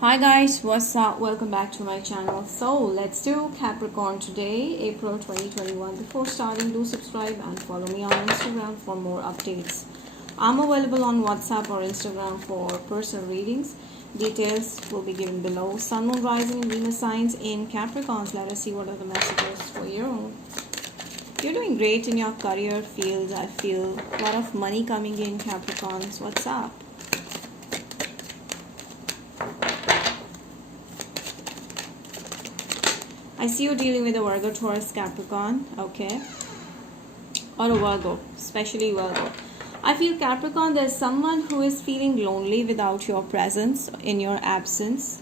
Hi guys, what's up? Welcome back to my channel. So let's do Capricorn today, April 2021. Before starting, do subscribe and follow me on Instagram for more updates. I'm available on WhatsApp or Instagram for personal readings. Details will be given below. Sun, Moon, Rising, and Venus signs in Capricorns. Let us see what are the messages for you. You're doing great in your career field. I feel a lot of money coming in, Capricorns. What's up? I see you dealing with a Virgo, Taurus, Capricorn, okay, or a Virgo, especially Virgo. I feel Capricorn, there's someone who is feeling lonely without your presence, in your absence,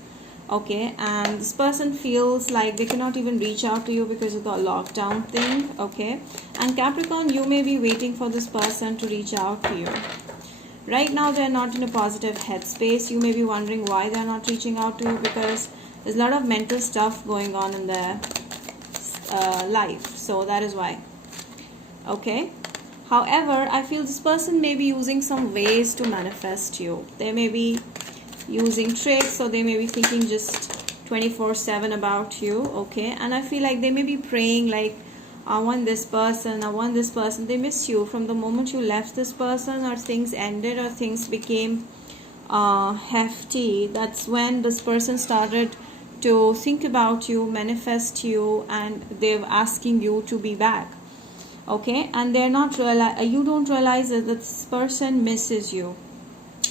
okay, and this person feels like they cannot even reach out to you because of the lockdown thing, okay, and Capricorn, you may be waiting for this person to reach out to you. Right now, they're not in a positive headspace. You may be wondering why they're not reaching out to you because there's a lot of mental stuff going on in their life. So that is why. Okay. However, I feel this person may be using some ways to manifest you. They may be using tricks, or they may be thinking just 24/7 about you. Okay. And I feel like they may be praying like, I want this person, I want this person. They miss you from the moment you left this person, or things ended, or things became hefty. That's when this person started to think about you, manifest you, and they're asking you to be back. Okay, and they're not you don't realize that this person misses you.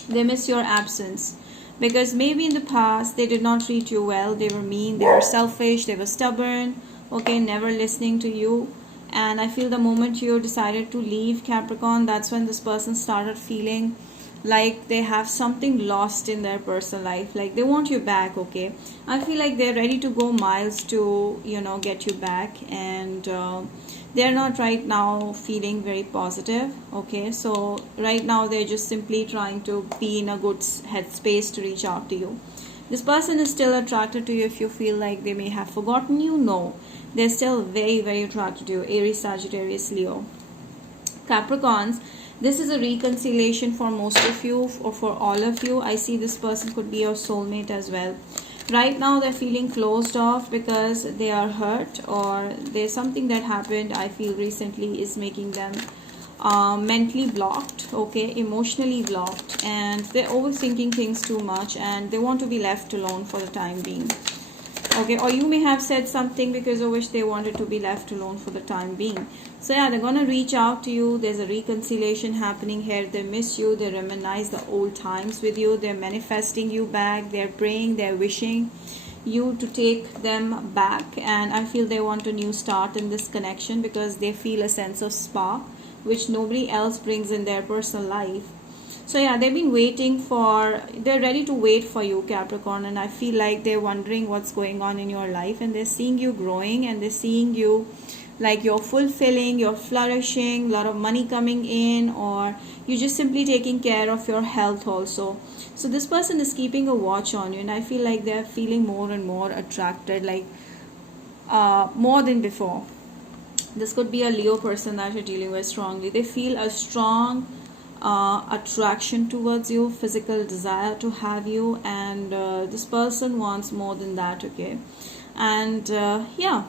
They miss your absence because maybe in the past they did not treat you well. They were mean, they were selfish, they were stubborn, okay, never listening to you. And I feel the moment you decided to leave, Capricorn, that's when this person started feeling like they have something lost in their personal life, like they want you back. Okay, I feel like they're ready to go miles to get you back, and they're not right now feeling very positive. Okay, so right now they're just simply trying to be in a good headspace to reach out to you. This person is still attracted to you. If you feel like they may have forgotten you, no, they're still very, very attracted to you. Aries, Sagittarius, Leo. Capricorns, this is a reconciliation for most of you, or for all of you. I see this person could be your soulmate as well. Right now they're feeling closed off because they are hurt, or there's something that happened, I feel, recently is making them mentally blocked, okay, emotionally blocked, and they're overthinking things too much, and they want to be left alone for the time being. Okay, or you may have said something because of which they wanted to be left alone for the time being. So yeah, they're gonna reach out to you. There's a reconciliation happening here. They miss you. They reminisce the old times with you. They're manifesting you back. They're praying. They're wishing you to take them back. And I feel they want a new start in this connection because they feel a sense of spark which nobody else brings in their personal life. So yeah, they've been waiting for, they're ready to wait for you, Capricorn, and I feel like they're wondering what's going on in your life, and they're seeing you growing, and they're seeing you like you're fulfilling, you're flourishing, a lot of money coming in, or you're just simply taking care of your health also. So this person is keeping a watch on you, and I feel like they're feeling more and more attracted, like more than before. This could be a Leo person that you're dealing with strongly. They feel a strong attraction towards you, physical desire to have you, and this person wants more than that. Okay, and yeah,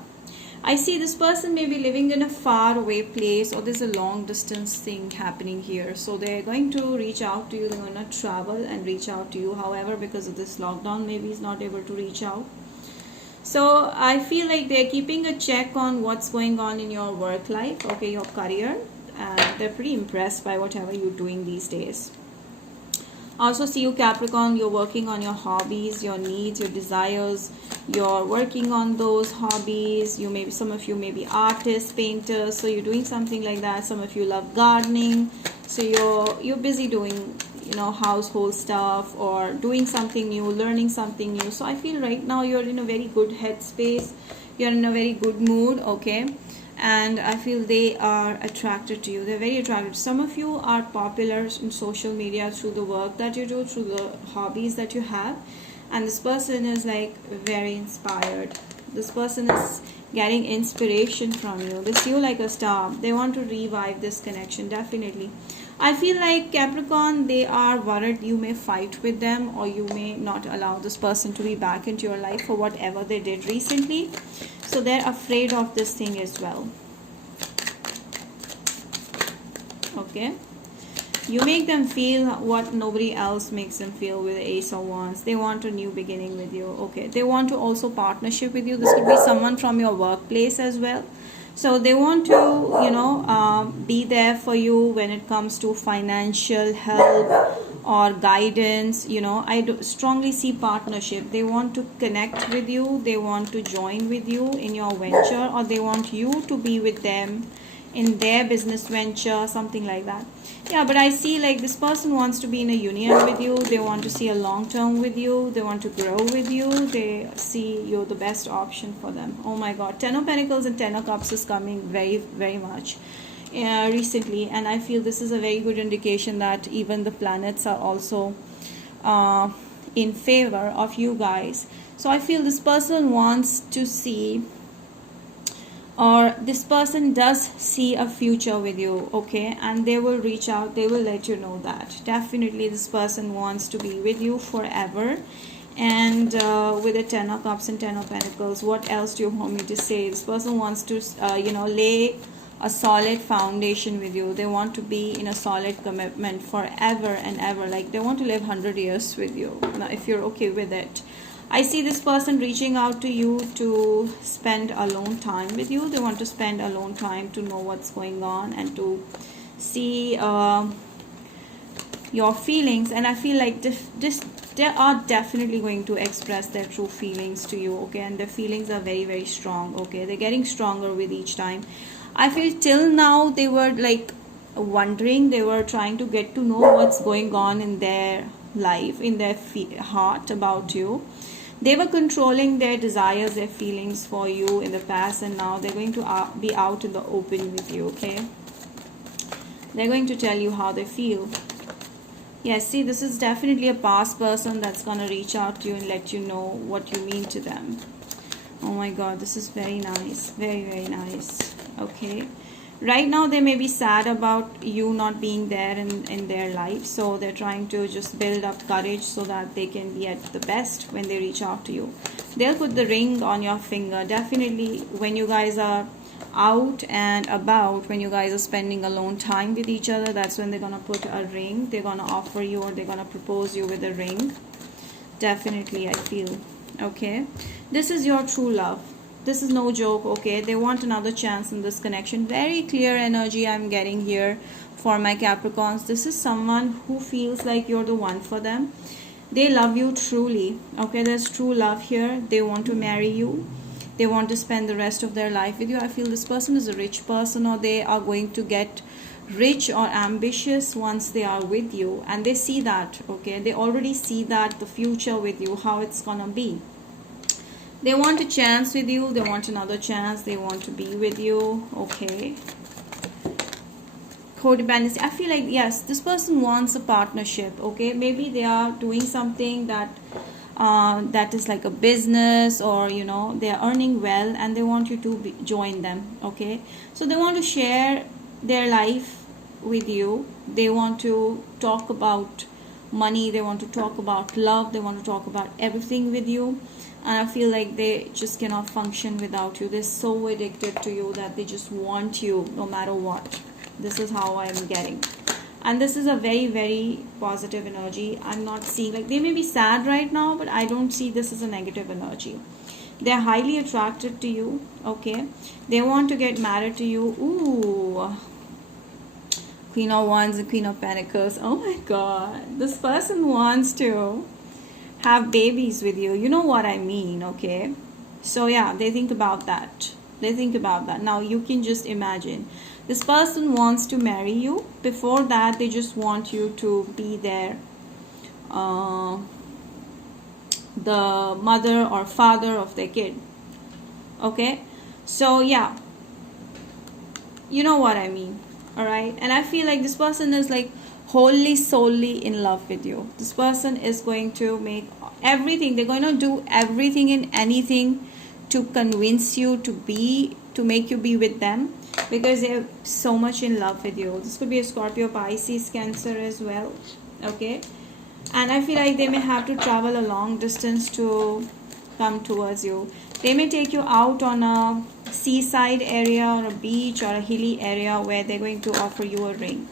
I see this person may be living in a far away place, or there's a long distance thing happening here. So they're going to reach out to you. They're going to travel and reach out to you. However, because of this lockdown, maybe he's not able to reach out. So I feel like they're keeping a check on what's going on in your work life, okay, your career, and they're pretty impressed by whatever you're doing these days. Also see you, Capricorn, you're working on your hobbies, your needs, your desires. You're working on those hobbies. You maybe, some of you may be artists, painters, so you're doing something like that. Some of you love gardening, so you're busy doing household stuff, or doing something new, learning something new. So I feel right now you're in a very good headspace, you're in a very good mood. Okay, and I feel they are attracted to you. They're very attracted. Some of you are popular in social media through the work that you do, through the hobbies that you have, and this person is like very inspired. This person is getting inspiration from you. They see you like a star. They want to revive this connection, definitely. I feel like Capricorn, they are worried you may fight with them, or you may not allow this person to be back into your life for whatever they did recently. So they're afraid of this thing as well. Okay, you make them feel what nobody else makes them feel with the Ace of Wands. They want a new beginning with you. Okay, they want to also partnership with you. This could be someone from your workplace as well. So they want to, you know, be there for you when it comes to financial help or guidance. You know, I strongly see partnership. They want to connect with you. They want to join with you in your venture, or they want you to be with them in their business venture, something like that. Yeah, but I see like this person wants to be in a union with you. They want to see a long term with you. They want to grow with you. They see you're the best option for them. Oh my God, Ten of Pentacles and Ten of Cups is coming very, very much recently, and I feel this is a very good indication that even the planets are also in favor of you guys. So I feel this person wants to see, or this person does see a future with you. Okay, and they will reach out, they will let you know that definitely this person wants to be with you forever. And with the Ten of Cups and Ten of Pentacles, what else do you want me to say? This person wants to you know, lay a solid foundation with you. They want to be in a solid commitment forever and ever. Like they want to live 100 years with you. Now if you're okay with it, I see this person reaching out to you to spend alone time with you. They want to spend alone time to know what's going on and to see your feelings. And I feel like they are definitely going to express their true feelings to you. Okay, and their feelings are very, very strong. Okay, they're getting stronger with each time. I feel till now they were like wondering, they were trying to get to know what's going on in their life, in their heart about you. They were controlling their desires, their feelings for you in the past, and now they're going to be out in the open with you. Okay, they're going to tell you how they feel. Yes, see, this is definitely a past person that's going to reach out to you and let you know what you mean to them. Oh my God, this is very nice. Very, very nice. Okay. Right now, they may be sad about you not being there in their life. So they're trying to just build up courage so that they can be at the best when they reach out to you. They'll put the ring on your finger. Definitely when you guys are out and about, when you guys are spending alone time with each other, that's when they're going to put a ring. They're going to offer you, or they're going to propose you with a ring. Definitely, I feel. Okay. This is your true love. This is no joke. Okay, they want another chance in this connection. Very clear energy I'm getting here for my Capricorns. This is someone who feels like you're the one for them. They love you truly. Okay, there's true love here. They want to marry you. They want to spend the rest of their life with you. I feel this person is a rich person, or they are going to get rich or ambitious once they are with you, and they see that. Okay, they already see that the future with you, how it's gonna be. They want a chance with you. They want another chance. They want to be with you. Okay. Codependency. I feel like, yes, this person wants a partnership. Okay. Maybe they are doing something that that is like a business, or you know, they are earning well and they want you to join them. Okay. So they want to share their life with you. They want to talk about money. They want to talk about love. They want to talk about everything with you. And I feel like they just cannot function without you. They're so addicted to you that they just want you no matter what. This is how I'm getting. And this is a very, very positive energy. I'm not seeing, like, they may be sad right now, but I don't see this as a negative energy. They're highly attracted to you. Okay. They want to get married to you. Ooh. Queen of Wands and Queen of Pentacles. Oh my God. This person wants to have babies with you. You know what I mean. Okay, so yeah, they think about that. They think about that. Now you can just imagine, this person wants to marry you. Before that, they just want you to be their the mother or father of their kid. Okay, so yeah, you know what I mean. All right, and I feel like this person is like wholly, solely in love with you. This person is going to make everything, they're going to do everything and anything to convince you to be to make you be with them, because they're so much in love with you. This could be a Scorpio, Pisces, Cancer as well. Okay, and I feel like they may have to travel a long distance to come towards you. They may take you out on a seaside area or a beach or a hilly area where they're going to offer you a ring.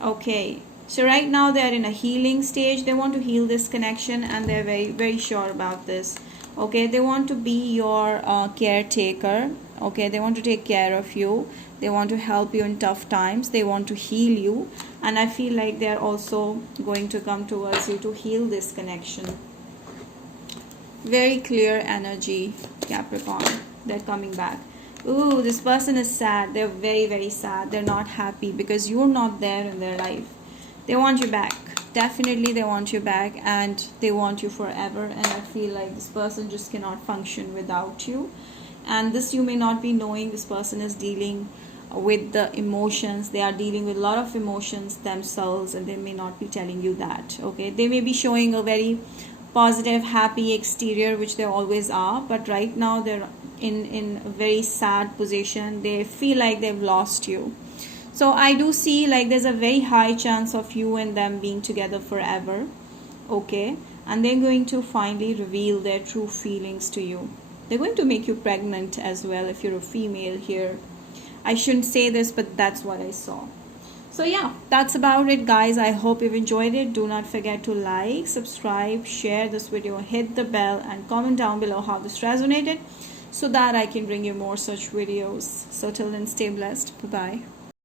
Okay, so right now they're in a healing stage. They want to heal this connection, and they're very sure about this. Okay, they want to be your caretaker. Okay, they want to take care of you. They want to help you in tough times. They want to heal you, and I feel like they're also going to come towards you to heal this connection. Very clear energy, Capricorn. They're coming back. Ooh, this person is sad. They're very sad. They're not happy because you're not there in their life. They want you back. Definitely they want you back, and they want you forever. And I feel like this person just cannot function without you. And this you may not be knowing. This person is dealing with the emotions. They are dealing with a lot of emotions themselves, and they may not be telling you that. Okay, they may be showing a very positive, happy exterior, which they always are, but right now they're in a very sad position. They feel like they've lost you. So I do see like there's a very high chance of you and them being together forever. Okay, and they're going to finally reveal their true feelings to you. They're going to make you pregnant as well if you're a female here. I shouldn't say this, but that's what I saw. So yeah, that's about it, guys. I hope you've enjoyed it. Do not forget to like, subscribe, share this video, hit the bell, and comment down below how this resonated so that I can bring you more such videos. So till then, stay blessed. Bye-bye.